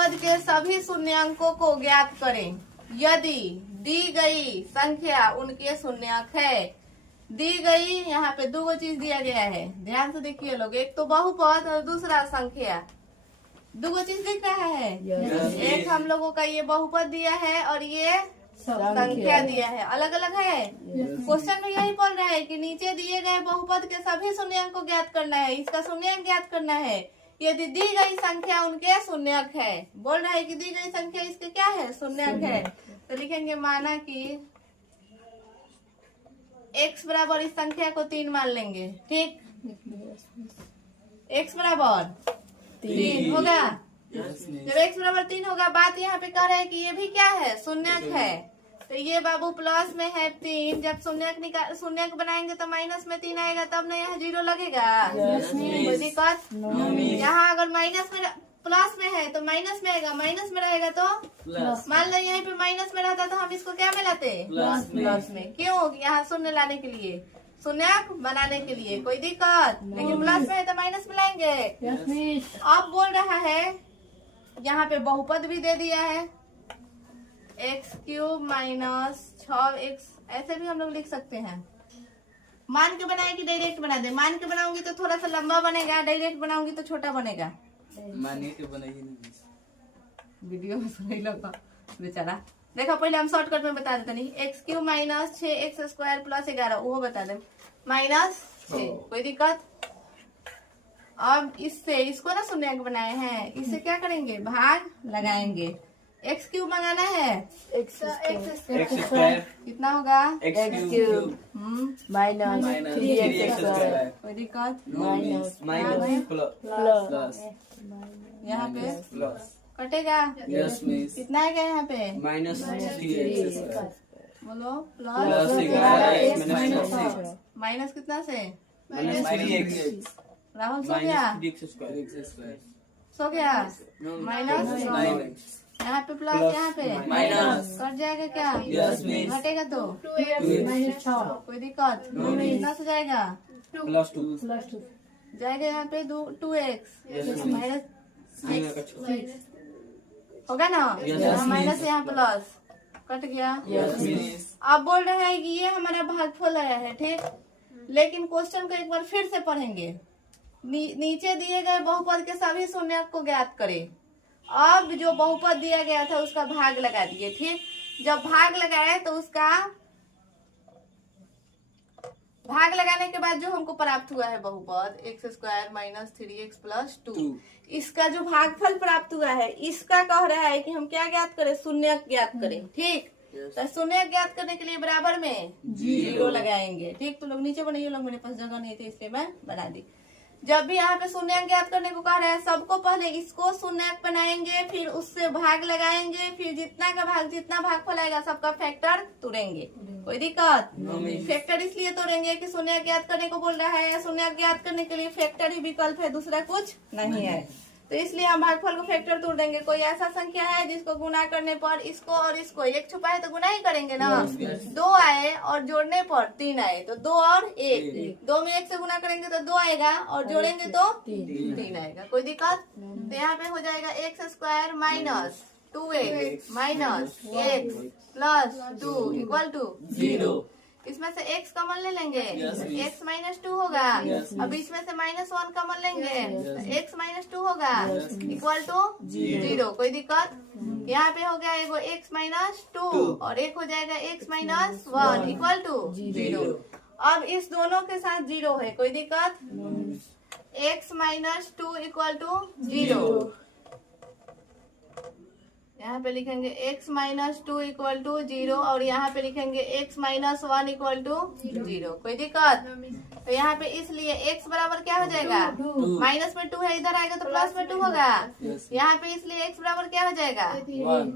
बहुपद के सभी शून्यंकों को ज्ञात करें यदि दी गई संख्या उनके शून्यंक है। दी गई यहाँ पे दो चीज दिया गया है, ध्यान से देखिए लोग, एक तो बहुपद और दूसरा संख्या। दो चीज दिख रहा है। एक हम लोगों का ये बहुपद दिया है और ये संख्या दिया है, अलग अलग है। क्वेश्चन में यही बोल रहा है कि नीचे दिए गए बहुपद के सभी शून्यंक को ज्ञात करना है, इसका शून्यंक ज्ञात करना है यदि दी गई संख्या उनके शून्यंक है। बोल रहा है कि दी गई संख्या इसके क्या है, शून्यंक है। तो लिखेंगे माना कि x बराबर इस संख्या को 3 मान लेंगे, ठीक। x बराबर 3 होगा। जब x बराबर 3 होगा, बात यहाँ पे कह रहा है कि ये भी क्या है, शून्यंक है। तो ये बाबू प्लस में है 3, जब शून्यंक बनाएंगे तो माइनस में 3 आएगा, तब ना यहाँ 0 लगेगा। कोई दिक्कत? यहाँ अगर माइनस में प्लस में है तो माइनस में आएगा, माइनस में रहेगा तो मान लो यहाँ पे माइनस में रहता तो हम इसको क्या में लाते, प्लस में। क्यों? यहाँ शून्य लाने के लिए, शून्यंक बनाने के लिए। कोई दिक्कत? लेकिन प्लस में है तो माइनस में लाएंगे। अब बोल रहा है यहाँ पे बहुपद भी दे दिया है, x³ माइनस 6x, ऐसे भी हम लोग लिख सकते हैं। मान के बनाए कि डायरेक्ट बना दे? मान के बनाऊंगी तो थोड़ा सा लंबा बनेगा, डायरेक्ट बनाऊंगी तो छोटा बनेगा। मानिए के बनाइए नहीं, वीडियो में सुन लगा बेचारा। देखो पहले हम शॉर्टकट में बता देते, नहीं x³ माइनस 6x² प्लस 11 वो बता दे, माइनस 6। कोई दिक्कत? अब इससे इसको ना शून्यंक बनाए हैं, इससे क्या करेंगे, भाग लगाएंगे। x³ मंगाना है, x² कितना होगा, x³ माइनस 3x²। कोई दिक्कत? माइनस प्लस यहाँ पे प्लस कटेगा, यस मिस कितना आएगा यहाँ पे, माइनस 3x²। बोलो plus plus 11x minus 6 minus कितना से, माइनस 3x राहुल सो गया, माइनस 3x²। सो गया, माइनस 9x यहाँ पे प्लस, यहाँ पे माइनस कट जाएगा क्या, यस मिस घटेगा तो 2x कोई दिक्कत, कितना से जाएगा, प्लस 2 जाएगा यहाँ पे 2x माइनस 6 होगा ना, Yes, यहाँ miss. माइनस यहाँ प्लस कट गया। यस मिस अब बोल रहा है कि ये हमारा भागफल आया है, ठीक। लेकिन क्वेश्चन को एक बार फिर से पढ़ेंगे। नीचे दिए गए बहुपद के सभी शून्यंक को ज्ञात करें। अब जो बहुपद दिया गया था उसका भाग लगा दिए, ठीक। जब भाग लगाए तो उसका भाग लगाने के बाद जो हमको प्राप्त हुआ है बहुपद x² माइनस 3x प्लस 2, इसका जो भागफल प्राप्त हुआ है इसका कह रहा है कि हम क्या ज्ञात करें, शून्यंक ज्ञात करें, ठीक। तो शून्यंक ज्ञात करने के लिए बराबर में 0 लगाएंगे, ठीक। तो लोग नीचे बनाइए, लोग मेरे पास जगह नहीं थी इसलिए मैं बना दी। जब भी यहाँ पे शून्यंक ज्ञात करने को कह रहे हैं, सबको पहले इसको शून्यंक बनाएंगे, फिर उससे भाग लगाएंगे, फिर जितना भागफल आएगा सबका फैक्टर तोड़ेंगे। कोई दिक्कत? फैक्टर इसलिए तोड़ेंगे कि शून्यंक ज्ञात करने को बोल रहा है, शून्यंक ज्ञात करने के लिए फैक्टर ही विकल्प है, दूसरा कुछ नहीं है। तो इसलिए हम भागफल को फैक्टर तोड़ देंगे। कोई ऐसा संख्या है जिसको गुना करने पर इसको और इसको एक छुपा है तो गुना ही करेंगे ना, 2 आए और जोड़ने पर 3 आए तो 2 और 1, 2 में 1 से गुना करेंगे तो 2 आएगा और जोड़ेंगे तो 3 आएगा। कोई दिक्कत? तो यहाँ पे हो जाएगा x² minus 2x minus x plus 2 equal to 0। इसमें से x कॉमन ले लेंगे, x माइनस 2 होगा। अब इसमें से -1 कॉमन लेंगे तो x माइनस 2 होगा इक्वल टू 0। कोई दिक्कत? यहाँ पे हो गया एगो x माइनस 2 और एक हो जाएगा x माइनस 1 इक्वल टू 0। अब इस दोनों के साथ 0 है, कोई दिक्कत? x minus 2 equal to 0। यहाँ पे लिखेंगे x माइनस 2 इक्वल टू 0 और यहाँ पे लिखेंगे x माइनस 1 इक्वल टू 0। कोई दिक्कत? तो यहाँ पे इसलिए x बराबर क्या हो जाएगा, माइनस में 2 है, इधर आएगा तो प्लस में 2 होगा। यहाँ पे इसलिए x बराबर क्या हो जाएगा,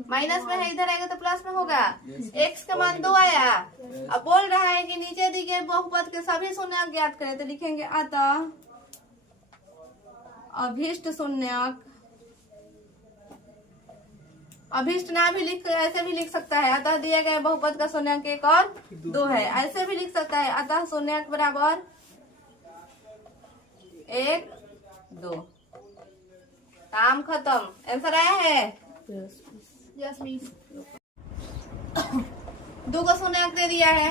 माइनस में है, इधर आएगा तो प्लस में होगा। x का मान 2 आया। अब बोल रहा है कि नीचे दी गए बहुपद के सभी शून्यंक ज्ञात करें, तो लिखेंगे अतः अभीष्ट शून्यंक, अभीष्ट ना भी लिख, ऐसे भी लिख सकता है, अतः दिया गया बहुपद का शून्यंक 1 और 2 है, ऐसे भी लिख सकता है, अतः शून्यंक बराबर 1 2। काम खत्म। आंसर आया है। Yes, miss. दो को शून्य अंक दे दिया है।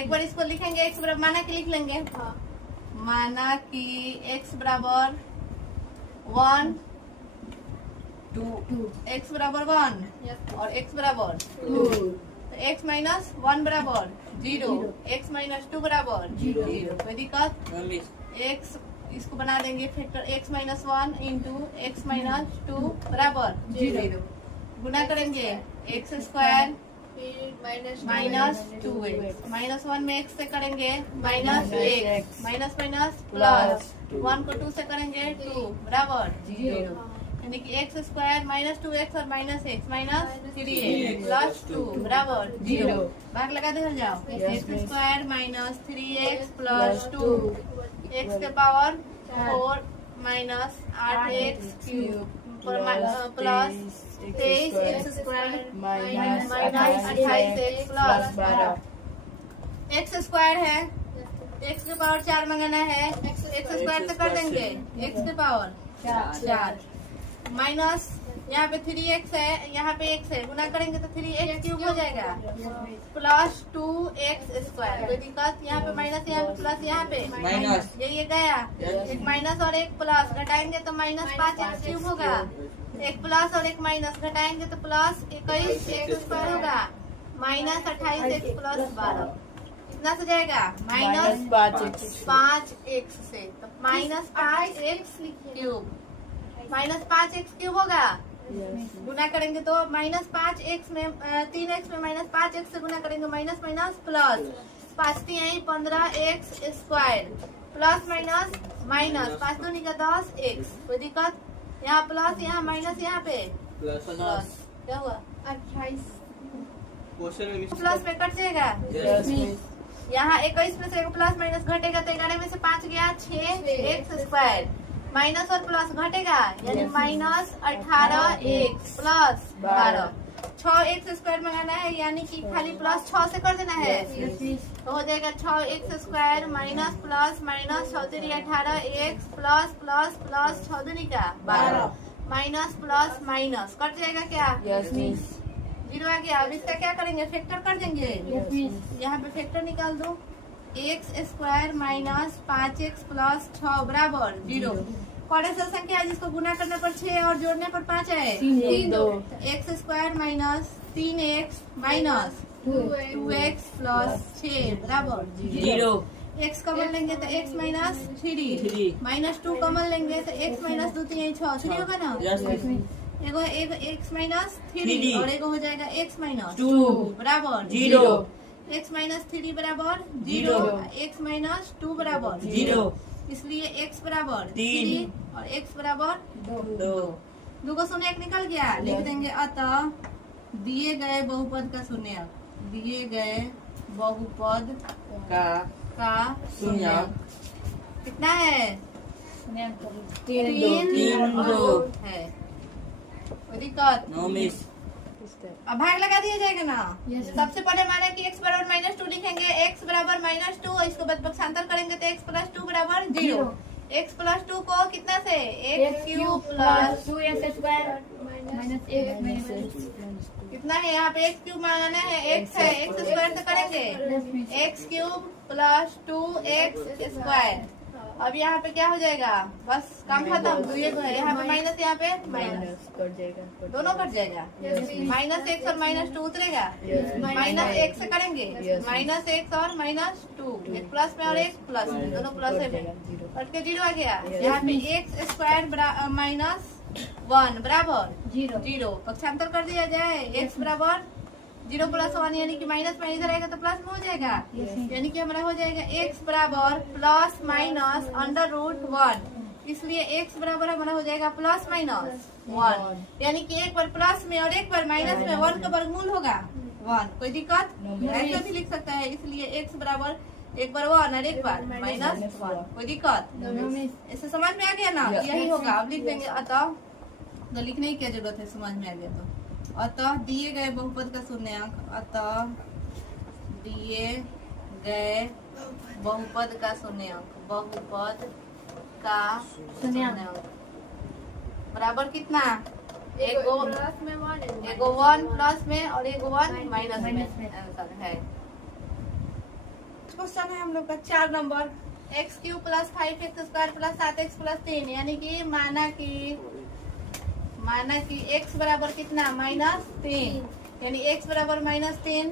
एक बार इसको लिखेंगे x बराबर माना कि लिख लेंगे। माना कि x बराबर 1 2 x बराबर 1 और x बराबर 2 तो x माइनस 1 बराबर 0 x माइनस 2 बराबर 0। कोई दिक्कत? No miss. x इसको बना देंगे factor x minus 1 into x minus 2 बराबर 0। गुना करेंगे x square minus 2x minus 1 में x से करेंगे minus x minus minus plus 1 को 2 से करेंगे 2 बराबर 0। यानी कि x स्क्वायर माइनस 2x और minus x minus 3x plus 2 बराबर 0। भाग लगा दे जाओ। x square minus 3x plus 2 x के power 4 minus 8x cube plus 23 x square minus 28 x plus 12। X square है, एक्स के पावर 4 मंगाना है। एक्स स्क्वायर से कर देंगे एक्स के पावर 4 माइनस यहाँ पे 3x है, यहाँ पे x है, गुना करेंगे तो 3x क्यूब हो जाएगा प्लस 2x स्क्वायर। कोई दिक्कत? यहाँ पे माइनस, यहाँ पे प्लस, यहाँ पे माइनस। ये गया एक माइनस और एक प्लस घटाएंगे तो माइनस 5x क्यूब होगा। एक प्लस और एक माइनस घटाएंगे तो प्लस 21 एक्स स्क्वायर होगा माइनस 28 एक्स प्लस 12। कितना से जाएगा? माइनस 5x से तो minus 5x cube minus 5x cube होगा। गुना करेंगे तो माइनस 5x में 3x में माइनस 5x से गुना करेंगे minus minus plus 5 3 15x square plus minus minus 5 दूनी का 10x। कोई दिक्कत? यहाँ प्लस, यहाँ माइनस, यहाँ पे प्लस क्या हुआ? 28 क्वेश्चन में प्लस में कट जाएगा। यहाँ 21 में से प्लस माइनस घटेगा तो 11 में से 5 गया 6x स्क्वायर माइनस और प्लस घटेगा यानी minus 18x plus 12। 6x square मंगाना है यानी कि खाली प्लस 6 से कर देना है तो हो जाएगा 6x square minus plus minus 6 18x plus plus plus 6 दूनी का 12 माइनस प्लस माइनस कट जाएगा क्या? जीरो आ गया। अब इसका क्या करेंगे? फैक्टर कर देंगे। यहाँ पे फैक्टर निकाल दो। X square minus 5x plus 6 बराबर 0। कौन सा संख्या है जिसको गुना करने पर 6 और जोड़ने पर 5 है? 3 x square minus 3x minus 2x plus 6 बराबर 0। x कॉमन लेंगे तो x माइनस 3 माइनस 2 कॉमन लेंगे तो x माइनस 2 3 6 3 होगा ना। एगो x माइनस 3 और एगो हो जाएगा x माइनस 2 बराबर 0। x माइनस 3 बराबर 0 x माइनस 2 बराबर 0 इसलिए x बराबर 3 और x बराबर 2 को शून्य निकल गया। लिख देंगे अतः दिए गए बहुपद का शून्य, दिए गए बहुपद का शून्य कितना है? 3 है। कोई दिक्कत? No miss. अब भाग लगा दिया जाएगा ना। सबसे पहले माना कि x बराबर माइनस 2 लिखेंगे, x बराबर माइनस 2 इसको पक्षांतर करेंगे तो x प्लस 2 बराबर 0। x प्लस 2 को कितना से? x cube plus 2x square minus 1 कितना है? यहाँ पे x क्यूब मांगना है, x है, x स्क्वायर से करेंगे x cube plus 2x square. अब यहाँ पे क्या हो जाएगा? बस काम खत्म। ये तो है, यहाँ पे माइनस, यहाँ पे माइनस कट जाएगा, दोनों कट जाएगा। माइनस x और माइनस 2 उतरेगा, माइनस x से करेंगे माइनस x और माइनस 2 एक प्लस में और एक प्लस में दोनों प्लस है कट के 0 आ गया। यहाँ पे x स्क्वायर माइनस 1 बराबर 0 पक्षांतर कर दिया जाए। x बराबर 0 प्लस 1 यानी कि माइनस में इधर आएगा तो प्लस में हो जाएगा यानी कि हमारा हो जाएगा x बराबर प्लस माइनस अंडर रूट 1 इसलिए x बराबर हमारा हो जाएगा प्लस माइनस 1 यानी कि एक बार प्लस में और एक बार माइनस में 1 का वर्गमूल होगा 1। कोई दिक्कत? ऐसे भी लिख सकता है। इसलिए x बराबर एक बार 1 और एक बार माइनस 1। कोई दिक्कत? इसे समझ में आ गया ना? यही होगा। अब लिख देंगे अतः, तो लिखने की क्या जरूरत है? समझ में आ गया तो अतः दिए गए बहुपद का शून्यांक, अतः दिए गए बहुपद का शून्यांक, बहुपद का शून्यांक बराबर कितना, एगो प्लस में 1 एगो 1 प्लस में और एगो 1 माइनस में माइनस में। आंसर है। क्वेश्चन है हम लोग का 4 number, x cube plus 5x² plus 7x plus 3, यानी कि माना कि x बराबर कितना -3, यानी x बराबर -3,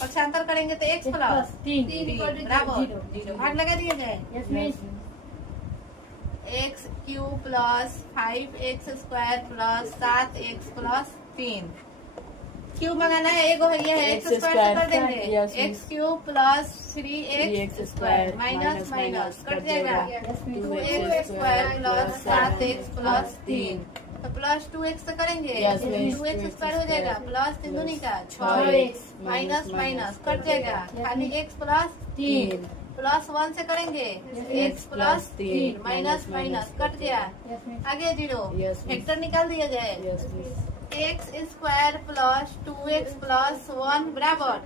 पक्षांतर करेंगे तो x प्लस 3 बराबर 0, भाग लगा दिया जाए। Yes miss x cube plus 5x² plus 7x plus 3, cube मंगाना है, एगो है ये है x स्क्वायर कर देंगे, yes, x cube plus 3x² minus minus cut जाएगा, 2x square plus 7x plus 3, तो प्लस 2x से करेंगे, Yes, miss. 2x स्क्वायर हो जाएगा, प्लस 3 दूनी का 6x माइनस माइनस कट जाएगा, खाली x प्लस 3 प्लस 1 से करेंगे, x plus 3 minus minus cut गया, यस मिस आगे 0, Yes, miss. फैक्टर निकाल दिया जाए, x square plus 2x plus 1 बराबर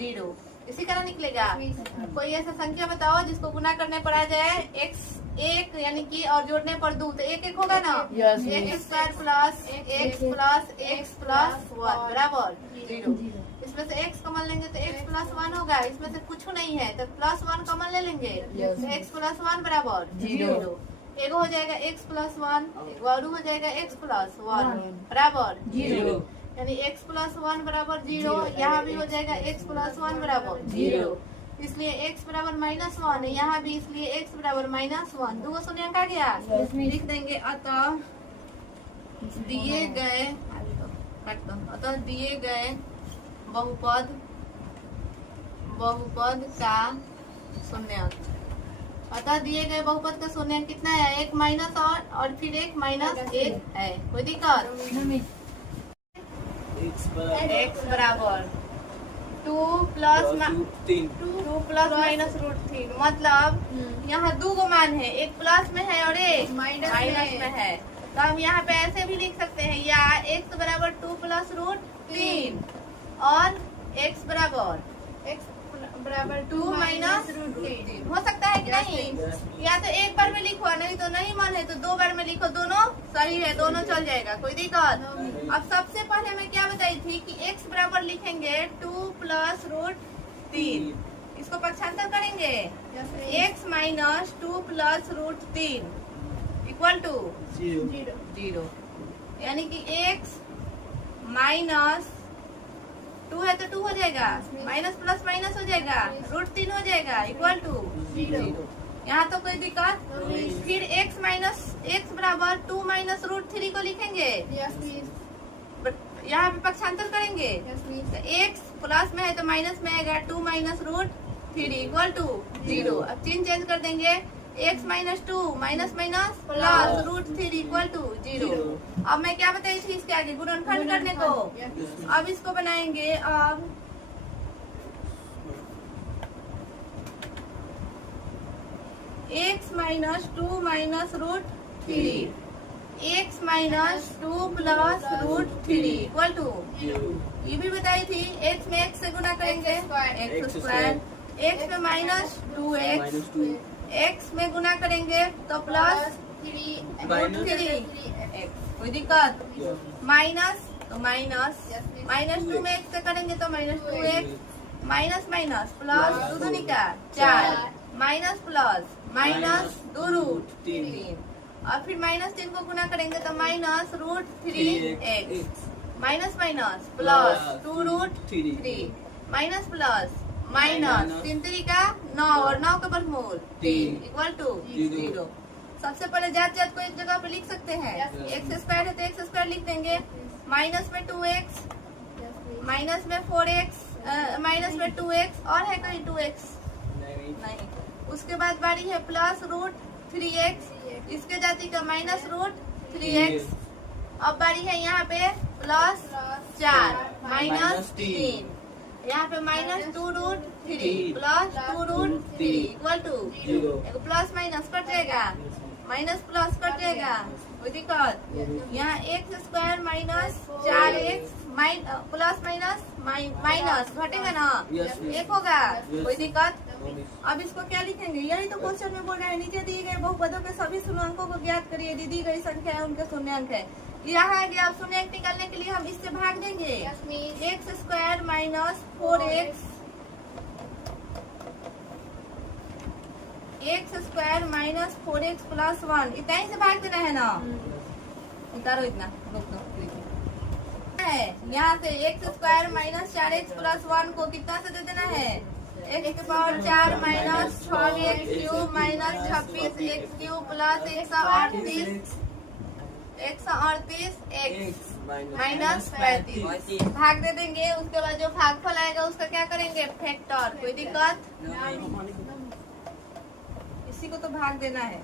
0, इसी तरह निकलेगा। कोई ऐसा संख्या बताओ जिसको गुना करने पर आ जाए x 1, यानी कि और जोड़ने पर 2, तो 1 1 होगा ना, Yes, x square plus x plus 1 बराबर 0, इसमें से x कॉमन लेंगे तो x प्लस 1 होगा, इसमें से कुछ नहीं है तो प्लस 1 कॉमन ले लेंगे, Yes. तो x प्लस 1 बराबर 0, एगो हो जाएगा x प्लस 1, एगो और हो जाएगा x प्लस 1 बराबर 0, यानी x प्लस 1 बराबर 0, यहाँ भी हो जाएगा x प्लस 1 बराबर 0, इसलिए x बराबर -1 है, यहाँ भी इसलिए x बराबर -1, दो शून्य आ गया, लिख देंगे अतः दिए गए अतः दिए गए बहुपद का शून्य, अतः दिए गए बहुपद का शून्य कितना है, 1 माइनस और फिर 1 माइनस 1 है, कोई दिक्कत, x बराबर 2 प्लस माइनस √3, मतलब यहाँ दो गो मान है, एक प्लस में है और एक माइनस में है, तो हम यहाँ पे ऐसे भी लिख सकते हैं, या x बराबर 2 प्लस √3 और x बराबर 2 माइनस √3 हो सकता है कि नहीं, या तो एक बार में लिखो, नहीं तो नहीं मन है तो 2 बार में लिखो, दोनों सही है, दोनों चल जाएगा, कोई दिक्कत। अब सबसे पहले मैं क्या बताई थी कि x बराबर लिखेंगे 2 प्लस √3, इसको पक्षांतर करेंगे, x minus 2 plus √3 equal to 0, यानी कि x माइनस 2 है तो 2 हो जाएगा, माइनस प्लस माइनस हो जाएगा, √3 हो जाएगा इक्वल टू 0, यहाँ तो कोई दिक्कत। फिर x बराबर 2 माइनस √3 को लिखेंगे, यहाँ पे पक्षांतर करेंगे, तो x प्लस में है तो माइनस में आएगा, 2 माइनस √3 इक्वल टू 0, अब चिन्ह चेंज कर देंगे, x minus 2 minus minus plus √3 equal to 0। अब मैं क्या बताई थी इसके आगे गुणनखंड करने को, अब इसको बनाएंगे, अब x minus 2 minus √3, x minus 2 plus √3 equal to, ये भी बताई थी, x में x से गुना करेंगे x स्क्वायर, x में माइनस 2x, x में गुना करेंगे तो प्लस √3, कोई दिक्कत, माइनस तो माइनस 2 में x से करेंगे तो minus 2x, minus minus plus 2 दूनी का 4, माइनस प्लस माइनस 2√3, और फिर -3 को गुना करेंगे तो minus √3x, minus minus plus 2√3, minus plus minus 3 3 का 9 और 9 का वर्गमूल 3 इक्वल टू 0। सबसे पहले जात को एक जगह पे लिख सकते हैं, x स्क्वायर है तो x स्क्वायर लिख देंगे, माइनस में 2x, माइनस में 4x, माइनस में 2x, और है कहीं 2x नहीं, उसके बाद बारी है प्लस √3x, इसके जाति का माइनस √3x, अब बारी है यहाँ पे प्लस 4 माइनस 3, यहाँ पे माइनस 2√3 प्लस 2√3 इक्वल टू, एक प्लस माइनस कट जाएगा, माइनस प्लस कट जाएगा, कोई दिक्कत, यहाँ x square minus 4x plus minus minus घटेगा ना, Yes, yes. एक होगा, Yes. कोई दिक्कत? No miss. अब इसको क्या लिखेंगे? यही तो क्वेश्चन में बोल रहा है, नीचे दिए गए बहुपदों के सभी शून्याङ्कों को ज्ञात करिए, दी गई संख्या है उनके शून्याङ्क है। यहाँ आ गया, अब शून्याङ्क निकालने के लिए हम इससे भाग देंगे, Yes, miss. X square minus 4x, x square minus 4x plus 1, इतना ही से भाग देना है ना, उतारो इतना, रुक दो, है यहाँ से x square minus 4x plus 1 को कितना से दे देना है, एक्स के power 4 minus 6x cube minus 26 x cube plus 138 x minus 35 भाग दे देंगे। उसके बाद जो भागफल आएगा उसका क्या करेंगे, फैक्टर, कोई दिक्कत? इसी को तो भाग देना है,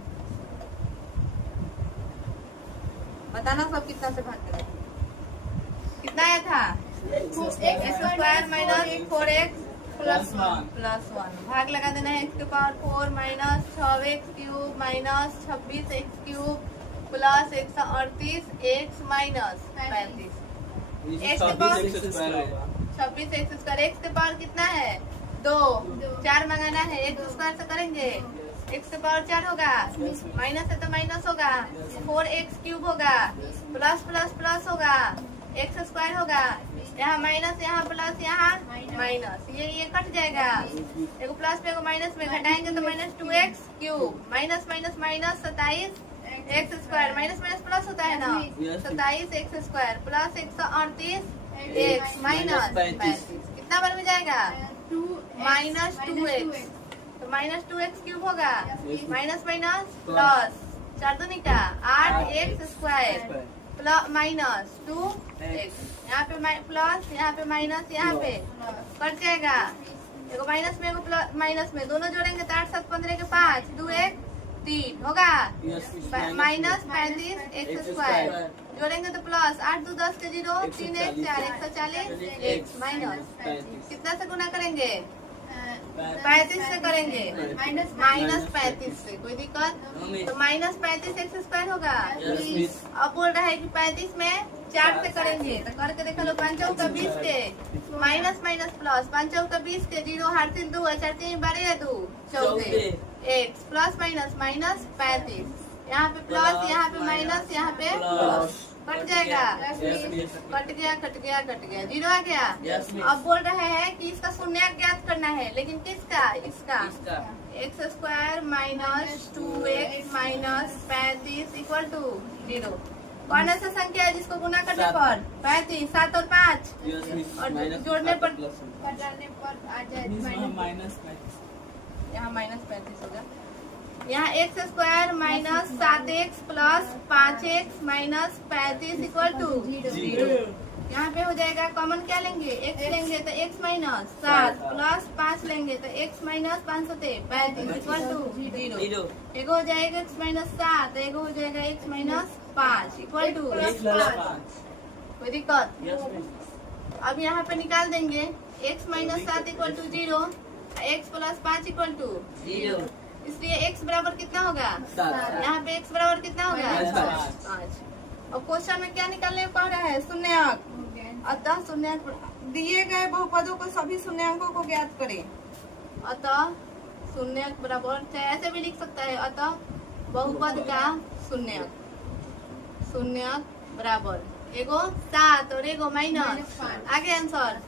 बताना सब कितना से भाग देना है। कितना आया था, x square minus 4x plus 1 plus 1, भाग लगा देना है, एक्स के power 4 minus 6x cube minus 26 x cube plus 138 x minus 35 26 x square होगा। 26 एक्स स्क्वायर, एक्स के पावर कितना है 2, 4 मंगाना है, एक्स स्क्वायर से करेंगे, एक्स के पावर 4 होगा, माइनस है तो माइनस होगा, 4x क्यूब होगा, प्लस प्लस प्लस होगा, एक्स स्क्वायर होगा, यहाँ माइनस यहाँ प्लस यहाँ माइनस, ये कट जाएगा, एगो प्लस में एगो माइनस में घटाएंगे तो minus 2x cube minus minus minus 27 x square, minus minus plus होता है ना, 27 x square plus 138 x minus 35, कितना बार में जाएगा, माइनस 2x, तो माइनस 2x क्यूब होगा, माइनस माइनस प्लस 4 दूनी का 8 x square plus minus 2x, यहाँ पे प्लस यहाँ पे माइनस यहाँ पे कट जाएगा, एगो माइनस में एगो प्लस माइनस में दोनों जोड़ेंगे तो 8 7 15 के 5 2 1 3 होगा, माइनस 35 एक्स स्क्वायर जोड़ेंगे तो प्लस 8 2 10 के 0 3 1 4 140 एक्स माइनस कितना से गुना करेंगे, 35 से करेंगे, माइनस 35 से, कोई दिक्कत? तो माइनस 35 एक्स स्क्वायर होगा। अब बोल रहा है कि 35 में 4 से करेंगे, तो करके देखा लो, 5 चौका 20 के माइनस माइनस प्लस, 5 चौका 20 के 0 हर 3 2 4 3 12 2 14 एक्स प्लस माइनस माइनस 35, यहाँ पे प्लस यहाँ पे माइनस यहाँ पे प्लस, कट जाएगा, कट गया कट गया कट गया, 0 आ गया। अब बोल रहे हैं कि इसका शून्याङ्क ज्ञात करना है, लेकिन किसका, इसका X square minus 2x minus 35 equal to 0, कौन ऐसा संख्या है जिसको गुना करने पर 35 7 और 5 और जोड़ने पर घटाने पर आ जाए माइनस 35, यहाँ माइनस 35 होगा, यहाँ X square minus 7x plus 5x minus 35 equal to 0, यहाँ पे हो जाएगा, कॉमन क्या लेंगे, x लेंगे तो x माइनस 7 प्लस 5 लेंगे तो x माइनस 5 होते 35 इक्वल टू 0, एगो हो जाएगा x माइनस 7, एगो हो जाएगा x माइनस 5 इक्वल टू 5, कोई दिक्कत? अब यहाँ पे निकाल देंगे, x minus 7 equal to 0, x plus 5 equal to 0, इसलिए x बराबर कितना होगा, यहाँ पे x बराबर कितना होगा 5। और क्वेश्चन में क्या निकालने को कह रहा है, शून्याङ्क, अतः शून्याङ्क दिए गए बहुपदों को सभी शून्याङ्कों को ज्ञात करें, अतः शून्याङ्क बराबर, चाहे ऐसे भी लिख सकता है, अतः बहुपद का शून्याङ्क, शून्याङ्क बराबर एगो 7 और एगो माइनस, आगे आंसर